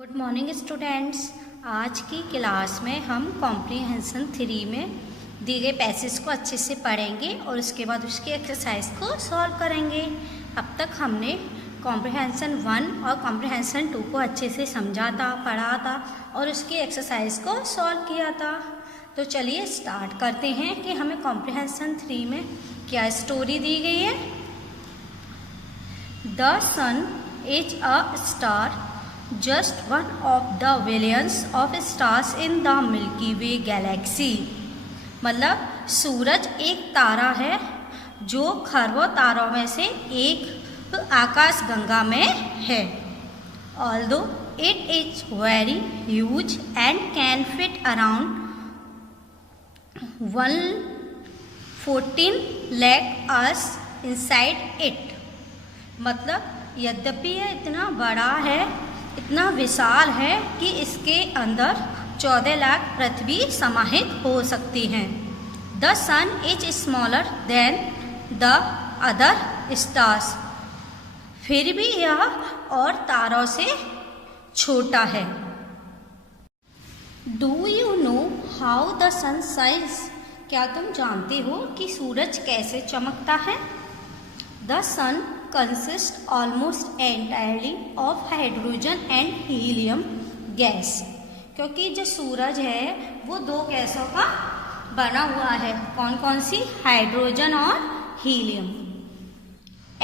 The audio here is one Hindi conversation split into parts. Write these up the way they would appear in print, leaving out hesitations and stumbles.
Good morning students. आज की क्लास में हम कॉम्प्रीहेंशन 3 में दिए गए पैसेज को अच्छे से पढ़ेंगे और उसके बाद उसकी एक्सरसाइज को सॉल्व करेंगे। अब तक हमने कॉम्प्रीहेंशन 1 और कॉम्प्रीहेंशन 2 को अच्छे से समझा था, पढ़ा था और उसकी एक्सरसाइज को सॉल्व किया था। तो चलिए स्टार्ट करते हैं कि हमें कॉम्प्रीहेंशन 3 में क्या स्टोरी दी गई है। The sun is a star, just one of the billions of stars in the Milky Way galaxy। मतलब सूरज एक तारा है जो खरबों तारों में से एक आकाश गंगा में है। Although it is very huge and can fit around 114 lakh us inside it। मतलब यद्यपि यह इतना बड़ा है, इतना विशाल है कि इसके अंदर 14 लाख पृथ्वी समाहित हो सकती हैं। The sun is smaller than the other stars. फिर भी यह और तारों से छोटा है। Do you know how the sun shines. क्या तुम जानते हो कि सूरज कैसे चमकता है? The sun consist almost entirely of hydrogen and helium gas। क्योंकि जो सूरज है वो दो गैसों का बना हुआ है। कौन कौन सी? हाइड्रोजन और helium.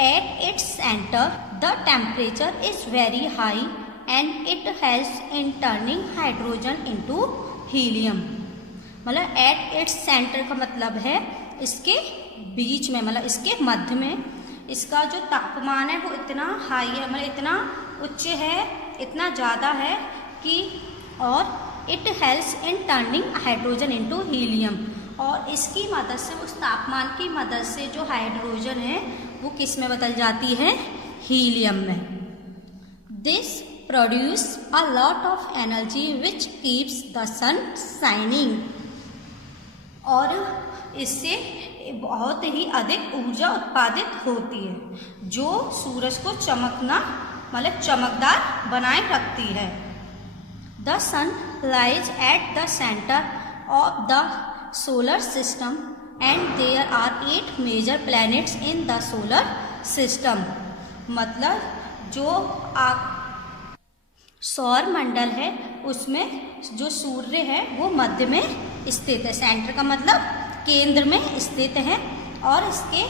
At its center the temperature is very high and it helps in turning hydrogen into helium। मतलब at its center का मतलब है इसके बीच में, मतलब इसके मध्य में इसका जो तापमान है वो इतना हाई है, मतलब इतना उच्च है, इतना ज़्यादा है कि और it helps in turning hydrogen into helium. और इसकी मदद से, उस तापमान की मदद से जो हाइड्रोजन है वो किस में बदल जाती है? हीलियम में। This produce a lot of energy which keeps the sun shining. और इससे बहुत ही अधिक ऊर्जा उत्पादित होती है जो सूरज को चमकना, मतलब चमकदार बनाए रखती है। The sun lies at the centre of the solar system and there are 8 major planets in the solar system. मतलब जो सौर मंडल है उसमें जो सूर्य है वो मध्य में स्थित है। सेंटर का मतलब केंद्र में स्थित है और इसके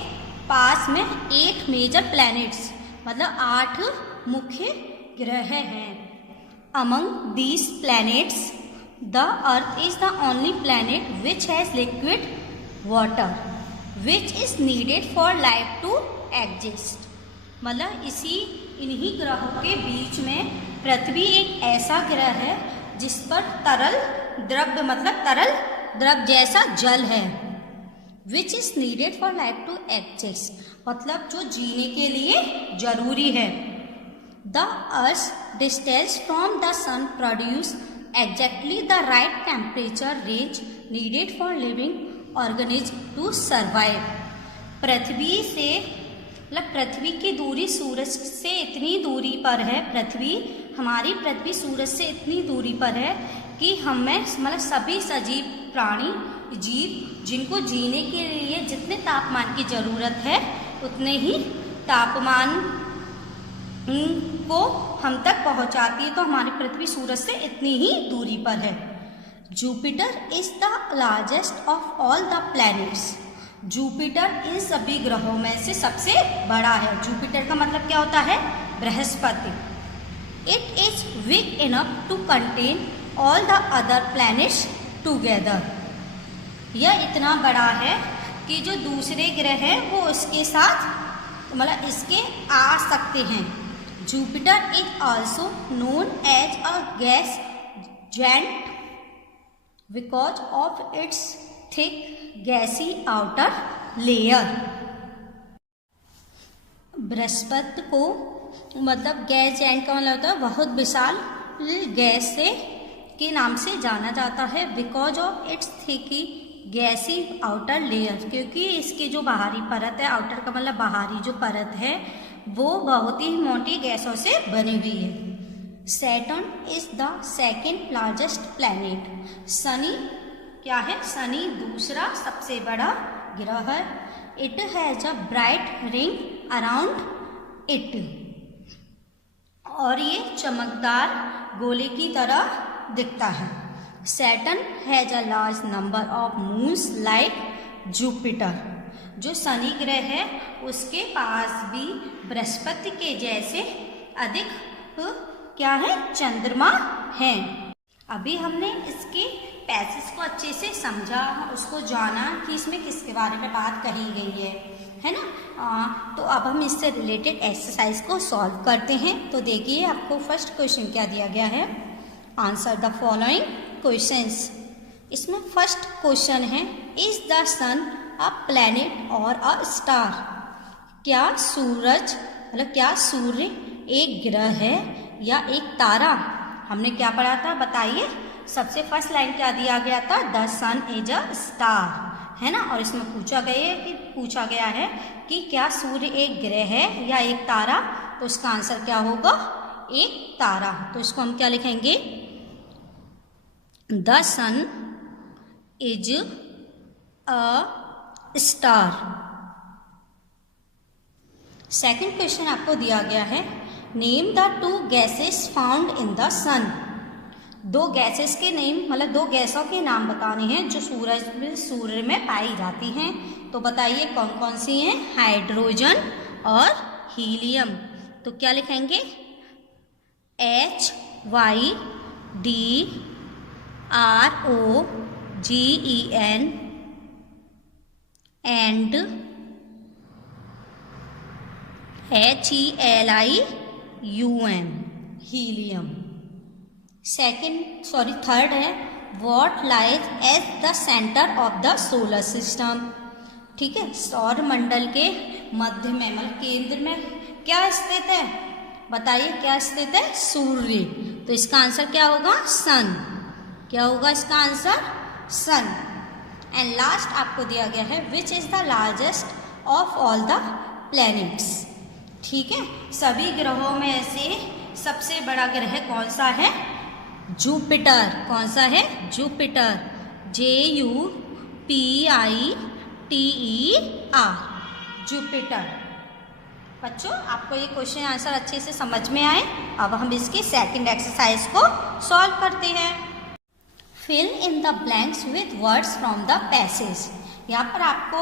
पास में 8 मेजर प्लैनेट्स, मतलब 8 मुख्य ग्रह हैं। Among these planets the earth is the only planet which has liquid water which is needed for life to exist. मतलब इन्हीं ग्रहों के बीच में पृथ्वी एक ऐसा ग्रह है जिस पर तरल द्रव्य, मतलब तरल द्रव जैसा जल है। Which is needed for life to exist, मतलब जो जीने के लिए जरूरी है। The earth distance from the sun produce exactly the right temperature range needed for living organism to survive. पृथ्वी से, मतलब पृथ्वी की दूरी सूरज से इतनी दूरी पर है, हमारी पृथ्वी सूरज से इतनी दूरी पर है कि हमें, मतलब सभी सजीव प्राणी जीव जिनको जीने के लिए जितने तापमान की जरूरत है उतने ही तापमान को हम तक पहुंचाती है। तो हमारी पृथ्वी सूरज से इतनी ही दूरी पर है। Jupiter is the largest of all the planets. Jupiter in सभी ग्रहों में से सबसे बड़ा है। जुपिटर का मतलब क्या होता है? बृहस्पति। It is big enough to contain all the other planets together. यह इतना बड़ा है कि जो दूसरे ग्रह हैं वो उसके साथ, मतलब इसके आ सकते हैं। Jupiter is also known as a gas giant because of its thick gassy outer layer. बृहस्पति को, मतलब गैस जायंट का मतलब होता है बहुत विशाल गैस से के नाम से जाना जाता है। Because of its thick gassy outer layer, क्योंकि इसकी जो बाहरी परत है, आउटर का मतलब बाहरी जो परत है वो बहुत ही मोटी गैसों से बनी हुई है। Saturn is the second largest planet. Shani क्या है? शनि दूसरा सबसे बड़ा ग्रह है। It has a bright ring around it, और ये चमकदार गोले की तरह दिखता है। Saturn has a large number of moons like Jupiter. जो शनि ग्रह है उसके पास भी बृहस्पति के जैसे अधिक क्या है? चंद्रमा है। अभी हमने इसके पैसेज को अच्छे से समझा, उसको जाना कि इसमें किसके बारे में बात कही गई है ना। तो अब हम इससे रिलेटेड एक्सरसाइज को सॉल्व करते हैं। तो देखिए आपको फर्स्ट क्वेश्चन क्या दिया गया है, आंसर द फॉलोइंग क्वेश्चंस। इसमें फर्स्ट क्वेश्चन है, is the sun a planet और अ स्टार? क्या सूरज मतलब क्या सूर्य एक ग्रह है या एक तारा? हमने क्या पढ़ा था बताइए। सबसे फर्स्ट लाइन क्या दिया गया था, the sun is a star, है ना। और इसमें पूछा गया है कि क्या सूर्य एक ग्रह है या एक तारा? तो इसका आंसर क्या होगा, एक तारा। तो इसको हम क्या लिखेंगे, the sun is a star. Second question आपको दिया गया है, name the two gases found in the sun. दो गैसेस के नेम मतलब दो गैसों के नाम बताने हैं जो सूर्य में पाई जाती हैं। तो बताइए कौन कौन सी हैं, हाइड्रोजन और हीलियम। तो क्या लिखेंगे, HYDROGEN and HELIUM, helium. Third है, what lies at the centre of the solar system. ठीक है, सौर मंडल के मध्य में मतलब केंद्र में क्या स्थित है, बताइए क्या स्थित है, सूर्य। तो इसका आंसर क्या होगा, सन। क्या होगा इसका आंसर, सन। एंड लास्ट आपको दिया गया है, which is the largest of all the planets. ठीक है, सभी ग्रहों में से सबसे बड़ा ग्रह कौन सा है, जुपिटर। कौन सा है, जुपिटर, JUPITER, जुपिटर। बच्चों आपको ये क्वेश्चन आंसर अच्छे से समझ में आए। अब हम इसकी सेकंड एक्सरसाइज को सॉल्व करते हैं। Fill in the blanks with words from the passage. यहाँ पर आपको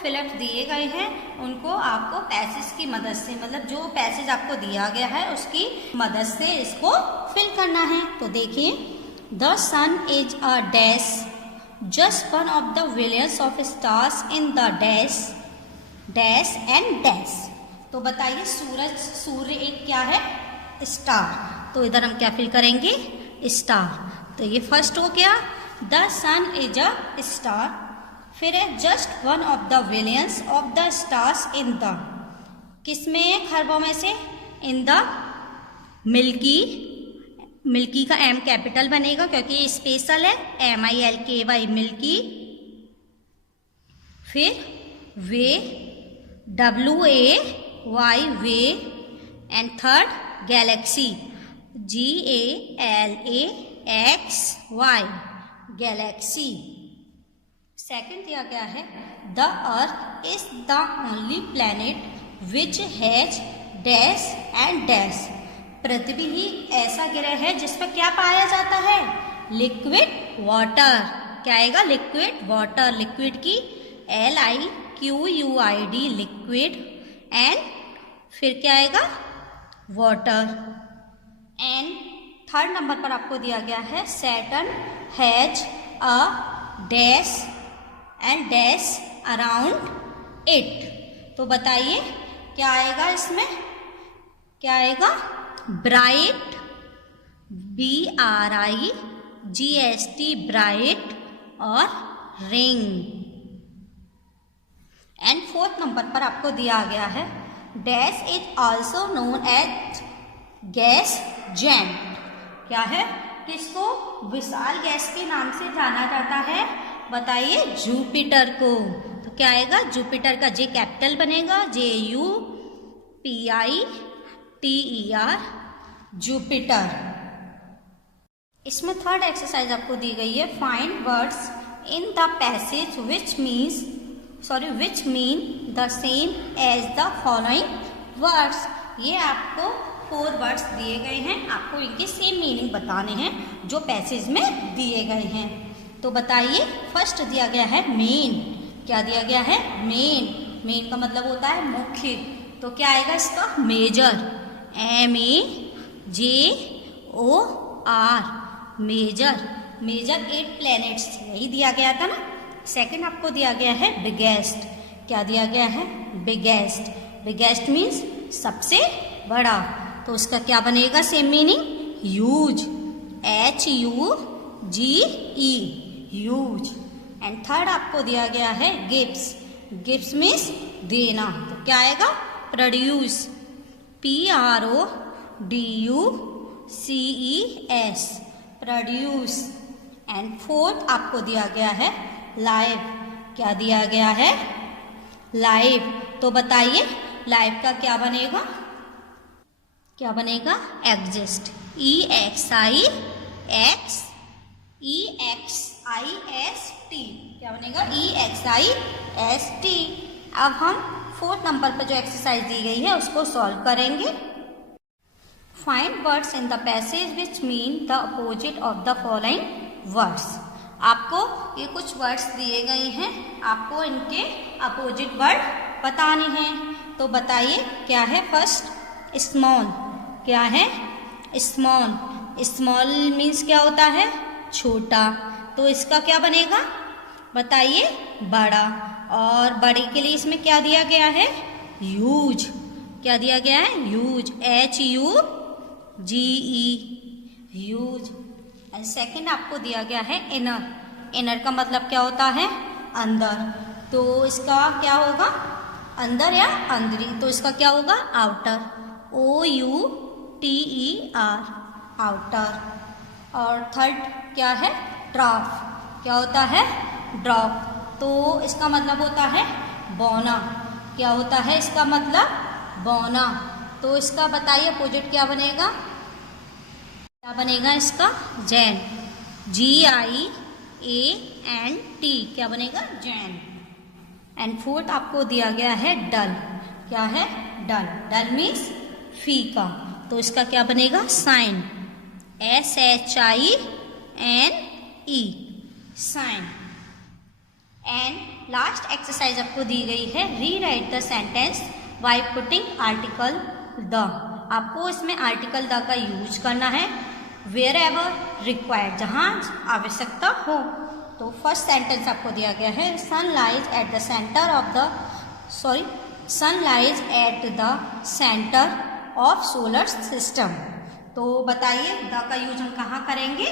फिलअप दिए गए हैं, उनको आपको पैसेज की मदद से मतलब जो पैसेज आपको दिया गया है उसकी मदद से इसको फिल करना है। तो देखिए, the sun is a dash, just one of the billions of stars in the dash dash and dash. तो बताइए सूर्य एक क्या है, स्टार। तो इधर हम क्या फिल करेंगे, स्टार। तो ये फर्स्ट हो गया, the sun is a star. फिर है just one of the billions of the stars in the, किसमें, खरबों में से, इन द मिल्की। मिल्की का एम कैपिटल बनेगा क्योंकि ये स्पेशल है, MILKY मिल्की। फिर Way, WAY Way. And third galaxy, GALAXY galaxy. Second दिया गया है, the earth is the only planet which has dash and dash. पृथ्वी ही ऐसा ग्रह है जिस पर क्या पाया जाता है, लिक्विड वाटर। क्या आएगा, लिक्विड वाटर। लिक्विड की LIQUID लिक्विड, एंड फिर क्या आएगा, वाटर। एंड थर्ड नंबर पर आपको दिया गया है, Saturn has a dash and dash around it. तो बताइए क्या आएगा इसमें, क्या आएगा, ब्राइट, BRIGHT ब्राइट, और रिंग। एंड फोर्थ नंबर पर आपको दिया गया है, dash is also known as gas giant. क्या है, किसको, विशाल गैस के नाम से जाना जाता है, बताइए, जुपिटर को। तो क्या आएगा, जुपिटर का J कैपिटल बनेगा, JUPITER, जुपिटर। इसमें थर्ड एक्सरसाइज आपको दी गई है, find words in the passage which mean the same as the following words. ये आपको 4 वर्ड्स दिए गए हैं, आपको इनके सेम मीनिंग बताने हैं जो पैसेज में दिए गए हैं। तो बताइए, फर्स्ट दिया गया है मेन। क्या दिया गया है? मेन। मेन का मतलब होता है मुख्य, तो क्या आएगा इसका? Major. MEJOR, major. Major 8 planets, यही दिया गया था ना। सेकंड आपको दिया गया है बिगेस्ट। क्या दिया गया है? बिगेस्ट। बिगेस्ट मीन्स सबसे बड़ा, तो उसका क्या बनेगा same meaning? Huge. HUGE, huge. And third आपको दिया गया है गिव्स। गिव्स मीन्स देना, तो क्या आएगा? Produce. PRODUCES, produce. And fourth आपको दिया गया है लाइव। क्या दिया गया है? लाइव। तो बताइए लाइव का क्या बनेगा? क्या बनेगा? एग्जिस्ट। EXIST, क्या बनेगा? EXIST। अब हम 4th नंबर पर जो एक्सरसाइज दी गई है उसको सॉल्व करेंगे। Find words in the passage which mean the opposite of the following words. आपको ये कुछ वर्ड्स दिए गए हैं, आपको इनके अपोजिट वर्ड बताने हैं। तो बताइए क्या है? First small. क्या है? स्मॉल। स्मॉल मीन्स क्या होता है? छोटा, तो इसका क्या बनेगा? बताइए। बड़ा। और बड़े के लिए इसमें क्या दिया गया है? ह्यूज। क्या दिया गया है? Huge. HUGE, huge. And second आपको दिया गया है इनर। इनर का मतलब क्या होता है? अंदर, तो इसका क्या होगा? अंदर या अंदरी, तो इसका क्या होगा? आउटर। OUTER, outer. और थर्ड क्या है? ड्रॉप। क्या होता है? ड्रॉप, तो इसका मतलब होता है बौना। क्या होता है इसका मतलब? बौना। तो इसका बताइए अपोजिट क्या बनेगा? क्या बनेगा इसका? जैन। GIANT, क्या बनेगा? जैन। एंड फोर्थ आपको दिया गया है डल। क्या है? डल। डल मीन्स फीका, तो इसका क्या बनेगा? Shine. SHINE, shine. And last exercise आपको दी गई है, rewrite the sentence by putting article the. आपको इसमें आर्टिकल द का यूज करना है वेयर एवर रिक्वायर्ड, जहाँ आवश्यकता हो। तो फर्स्ट सेंटेंस आपको दिया गया है, sun lies at the centre of solar system. तो बताइए द का यूज हम कहाँ करेंगे?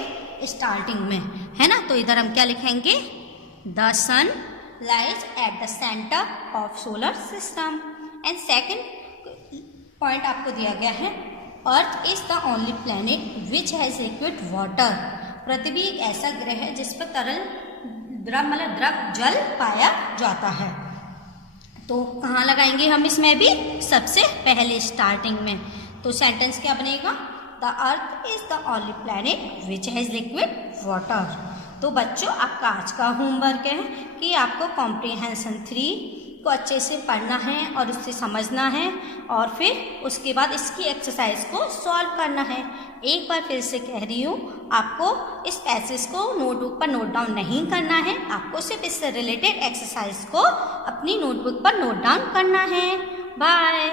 स्टार्टिंग में, है ना। तो इधर हम क्या लिखेंगे? The sun lies at the centre of solar system. And second point आपको दिया गया है, Earth is the only planet which has liquid water. पृथ्वी एक ऐसा ग्रह है जिस पर तरल द्रव जल पाया जाता है। तो कहाँ लगाएंगे हम इसमें भी? सबसे पहले स्टार्टिंग में। तो सेंटेंस क्या बनेगा? The earth is the only planet which has liquid water. तो बच्चों, आपका आज का होमवर्क है कि आपको कॉम्प्रिहेंशन 3 को अच्छे से पढ़ना है और उससे समझना है, और फिर उसके बाद इसकी एक्सरसाइज को सॉल्व करना है। एक बार फिर से कह रही हूँ, आपको इस पैसेज को नोटबुक पर नोट डाउन नहीं करना है, आपको सिर्फ इससे रिलेटेड एक्सरसाइज को अपनी नोटबुक पर नोट डाउन करना है। बाय।